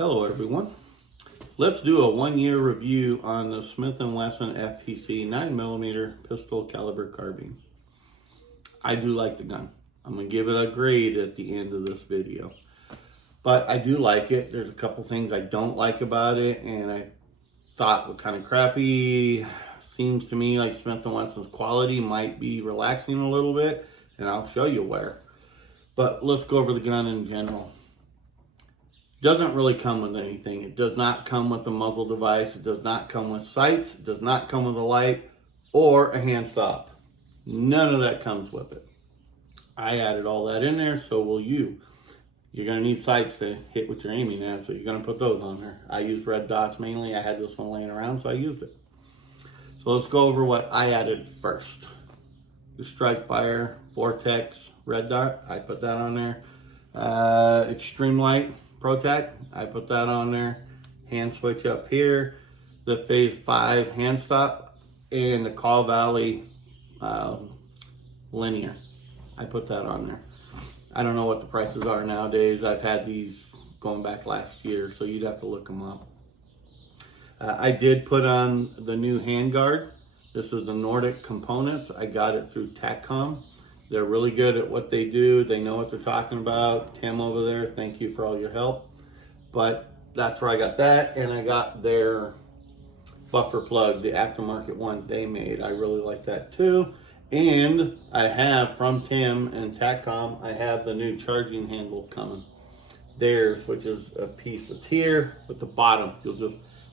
Hello everyone. Let's do a 1-year review on the Smith & Wesson FPC 9mm pistol caliber carbine. I do like the gun. I'm going to give it a grade at the end of this video. But I do like it. There's a couple things I don't like about it and I thought were kind of crappy. Seems to me like Smith & Wesson's quality might be relaxing a little bit, and I'll show you where. But let's go over the gun in general. Doesn't really come with anything. It does not come with a muzzle device. It does not come with sights. It does not come with a light or a hand stop. None of that comes with it. I added all that in there, so will you. You're going to need sights to hit what you're aiming at, so you're going to put those on there. I use red dots mainly. I had this one laying around, so I used it. So let's go over what I added first. The Strike Fire Vortex red dot, I put that on there. Extreme Light Protect, I put that on there. Hand switch up here. The Phase 5 hand stop and the Call Valley linear, I put that on there. I don't know what the prices are nowadays. I've had these going back last year, so you'd have to look them up. I did put on the new handguard. This is the Nordic Components. I got it through TACCOM. They're really good at what they do. They know what they're talking about. Tim over there, thank you for all your help. But that's where I got that, and I got their buffer plug, the aftermarket one they made. I really like that too. And I have from Tim and TACCOM, I have the new charging handle coming. Theirs, which is a piece that's here with the bottom.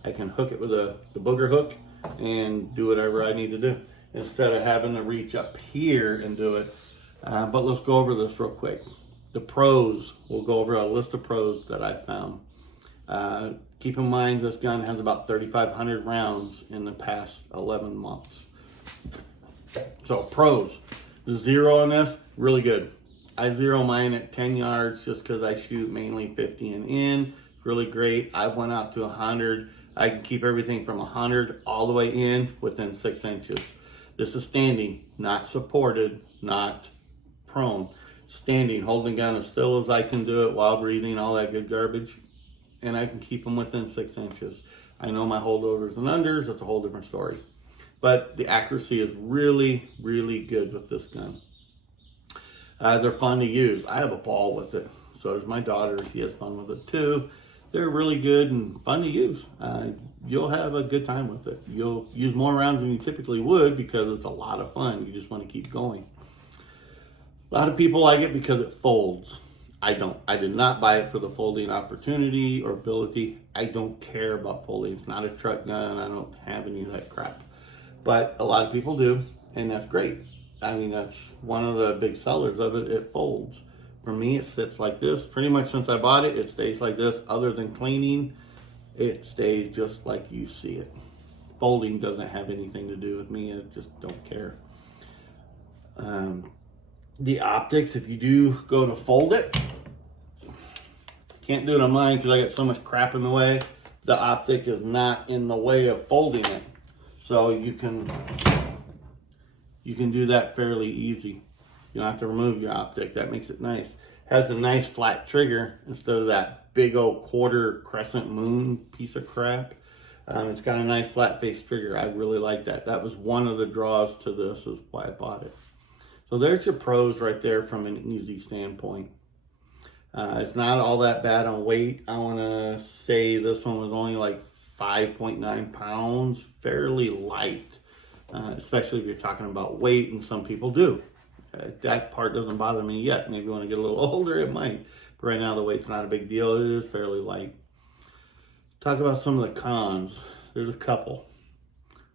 I can hook it with the booger hook and do whatever I need to do instead of having to reach up here and do it. But let's go over this real quick. The pros, we'll go over a list of pros that I found. Keep in mind this gun has about 3,500 rounds in the past 11 months. So pros, the zero on this, really good. I zero mine at 10 yards just because I shoot mainly 50 and in. Really great. I went out to 100. I can keep everything from 100 all the way in within 6 inches. This is standing, not supported, not prone. Standing, holding the gun as still as I can do it while breathing, all that good garbage. And I can keep them within 6 inches. I know my holdovers and unders, it's a whole different story. But the accuracy is really, really good with this gun. They're fun to use. I have a ball with it. So does my daughter. She has fun with it too. They're really good and fun to use. You'll have a good time with it. You'll use more rounds than you typically would because it's a lot of fun. You just want to keep going. A lot of people like it because it folds. I don't. I did not buy it for the folding opportunity or ability. I don't care about folding. It's not a truck gun. I don't have any of that crap. But a lot of people do, and that's great. I mean, that's one of the big sellers of it. It folds. For me, it sits like this. Pretty much since I bought it, it stays like this. Other than cleaning, it stays just like you see it. Folding doesn't have anything to do with me. I just don't care. The optics, if you do go to fold it, can't do it on mine because I got so much crap in the way. The optic is not in the way of folding it. So you can do that fairly easy. You don't have to remove your optic. That makes it nice. Has a nice flat trigger instead of that big old quarter crescent moon piece of crap. It's got a nice flat face trigger. I really like that. That was one of the draws to this, is why I bought it. So there's your pros right there from an easy standpoint. It's not all that bad on weight. I want to say this one was only like 5.9 pounds, fairly light, especially if you're talking about weight, and some people do. That part doesn't bother me yet. Maybe when I get a little older, it might. But right now, the weight's not a big deal. It is fairly light. Talk about some of the cons. There's a couple.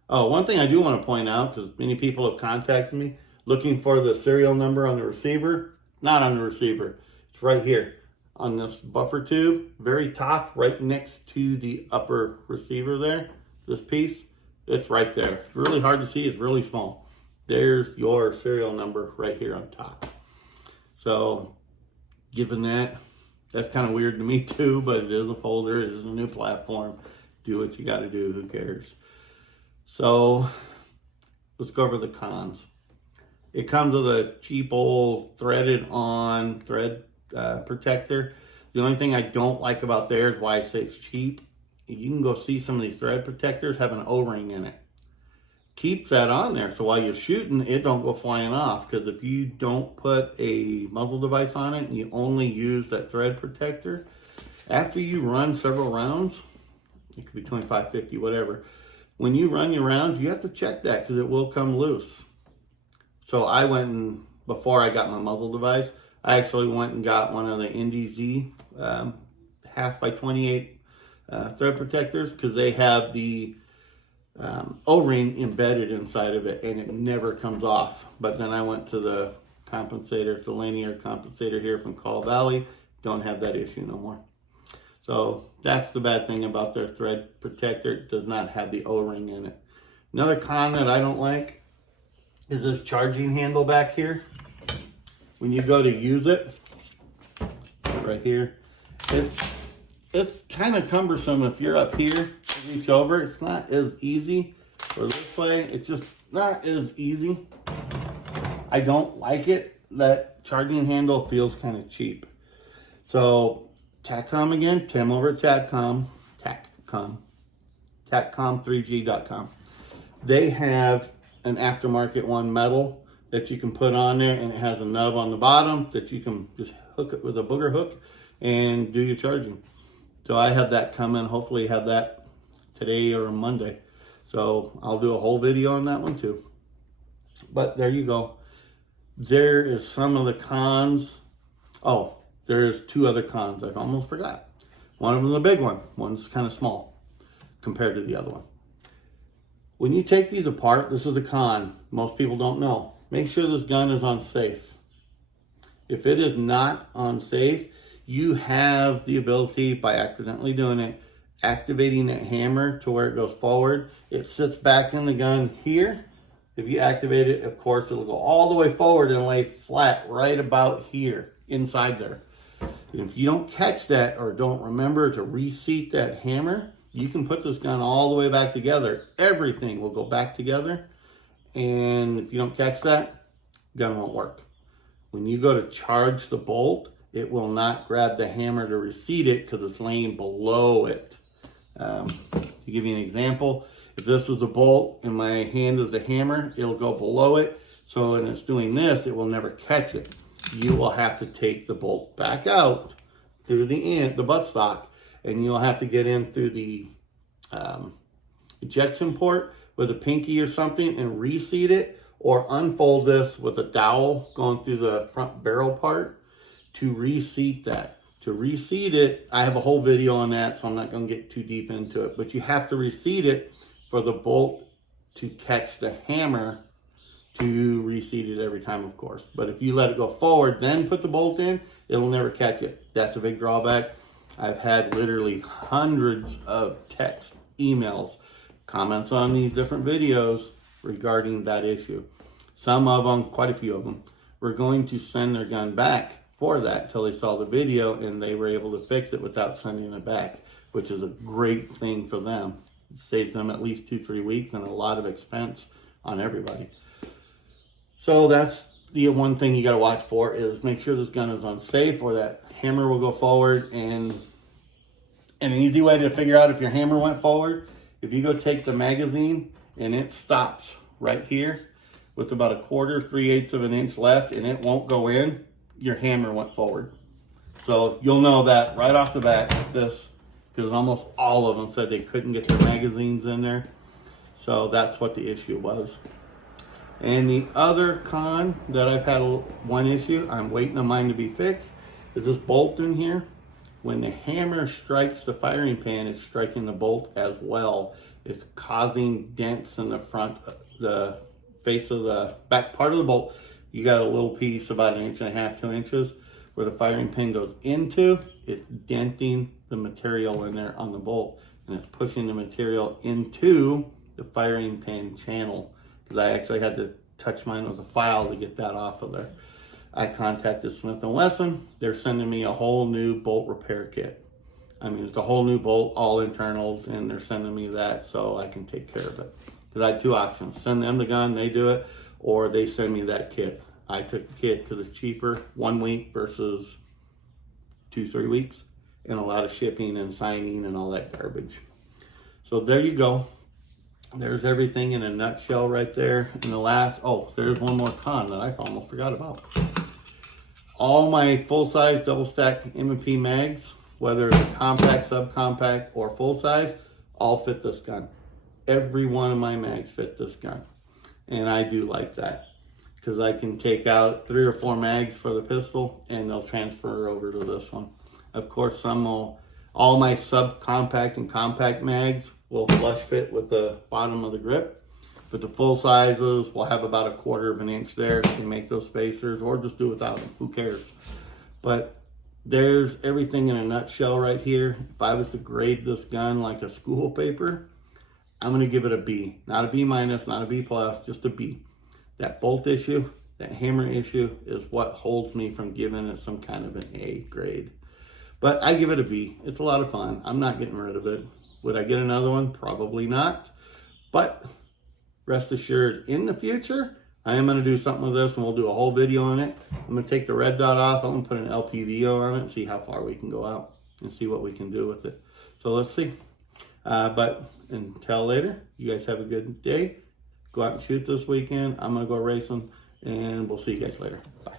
Oh, one thing I do want to point out, because many people have contacted me looking for the serial number on the receiver. Not on the receiver. It's right here on this buffer tube, very top, right next to the upper receiver there. This piece, it's right there. It's really hard to see. It's really small. There's your serial number right here on top. So given that, that's kind of weird to me too, but it is a folder. It is a new platform. Do what you got to do. Who cares? So let's go over the cons. It comes with a cheap old threaded on thread protector. The only thing I don't like about there is why I say it's cheap. You can go see some of these thread protectors have an O-ring in it. Keep that on there so while you're shooting, it don't go flying off. Because if you don't put a muzzle device on it and you only use that thread protector, after you run several rounds, it could be 25, 50, whatever. When you run your rounds, you have to check that because it will come loose. So I went and, before I got my muzzle device, I actually went and got one of the NDZ half by 28 thread protectors because they have the O-ring embedded inside of it and it never comes off. But then I went to the compensator, the linear compensator here from Call Valley, don't have that issue no more. So that's the bad thing about their thread protector. It does not have the O-ring in it. Another con that I don't like is this charging handle back here. When you go to use it, right here, it's kind of cumbersome if you're up here to reach over. It's not as easy. Or this way, it's just not as easy. I don't like it. That charging handle feels kind of cheap. So TACCOM again, Tim over at TACCOM3G.com. They have an aftermarket one metal that you can put on there, and it has a nub on the bottom that you can just hook it with a booger hook and do your charging. So I have that coming, hopefully have that today or Monday. So I'll do a whole video on that one too. But there you go. There is some of the cons. Oh, there's two other cons I almost forgot. One of them is a big one. One's kind of small compared to the other one. When you take these apart, this is a con. Most people don't know. Make sure this gun is on safe. If it is not on safe, you have the ability, by accidentally doing it, activating that hammer to where it goes forward. It sits back in the gun here. If you activate it, of course, it'll go all the way forward and lay flat right about here, inside there. And if you don't catch that or don't remember to reseat that hammer, you can put this gun all the way back together. Everything will go back together. And if you don't catch that, gun won't work. When you go to charge the bolt, it will not grab the hammer to reseat it because it's laying below it. To give you an example, if this was a bolt and my hand is the hammer, it'll go below it. So when it's doing this, it will never catch it. You will have to take the bolt back out through the end, the buttstock, and you'll have to get in through the ejection port with a pinky or something and reseat it, or unfold this with a dowel going through the front barrel part to reseat that. To reseat it, I have a whole video on that, so I'm not going to get too deep into it, but you have to reseat it for the bolt to catch the hammer to reseat it every time, of course. But if you let it go forward, then put the bolt in, it'll never catch it. That's a big drawback. I've had literally hundreds of texts, emails, comments on these different videos regarding that issue. Some of them, quite a few of them, were going to send their gun back for that until they saw the video and they were able to fix it without sending it back, which is a great thing for them. It saves them at least 2-3 weeks and a lot of expense on everybody. So that's the one thing you got to watch for, is make sure this gun is unsafe or that hammer will go forward. And an easy way to figure out if your hammer went forward, if you go take the magazine and it stops right here with about 1/4, 3/8 of an inch left and it won't go in, your hammer went forward. So you'll know that right off the bat with this, because almost all of them said they couldn't get their magazines in there. So that's what the issue was. And the other con that I've had one issue, I'm waiting on mine to be fixed, is this bolt in here. When the hammer strikes the firing pin, it's striking the bolt as well. It's causing dents in the front, the face of the back part of the bolt. You got a little piece about 1.5 inches, 2 inches, where the firing pin goes into. It's denting the material in there on the bolt, and it's pushing the material into the firing pin channel. Because I actually had to touch mine with a file to get that off of there. I contacted Smith & Wesson. They're sending me a whole new bolt repair kit. I mean, it's a whole new bolt, all internals, and they're sending me that so I can take care of it. Because I had two options: send them the gun, they do it, or they send me that kit. I took the kit because it's cheaper, 1 week versus 2-3 weeks, and a lot of shipping and signing and all that garbage. So there you go. There's everything in a nutshell right there. And the last, there's one more con that I almost forgot about. All my full-size double-stack M&P mags, whether it's compact, subcompact, or full-size, all fit this gun. Every one of my mags fit this gun. And I do like that, because I can take out 3 or 4 mags for the pistol and they'll transfer over to this one. Of course, all my subcompact and compact mags will flush fit with the bottom of the grip, but the full sizes will have about 1/4 of an inch there to make those spacers, or just do without them, who cares. But there's everything in a nutshell right here. If I was to grade this gun like a school paper, I'm going to give it a B. Not a B minus, not a B plus, just a B. That bolt issue, that hammer issue is what holds me from giving it some kind of an A grade. But I give it a B. It's a lot of fun. I'm not getting rid of it. Would I get another one? Probably not. But rest assured, in the future, I am going to do something with this, and we'll do a whole video on it. I'm going to take the red dot off. I'm going to put an LPV on it and see how far we can go out and see what we can do with it. So let's see. But until later, you guys have a good day. Go out and shoot this weekend. I'm going to go racing, and we'll see you guys later. Bye.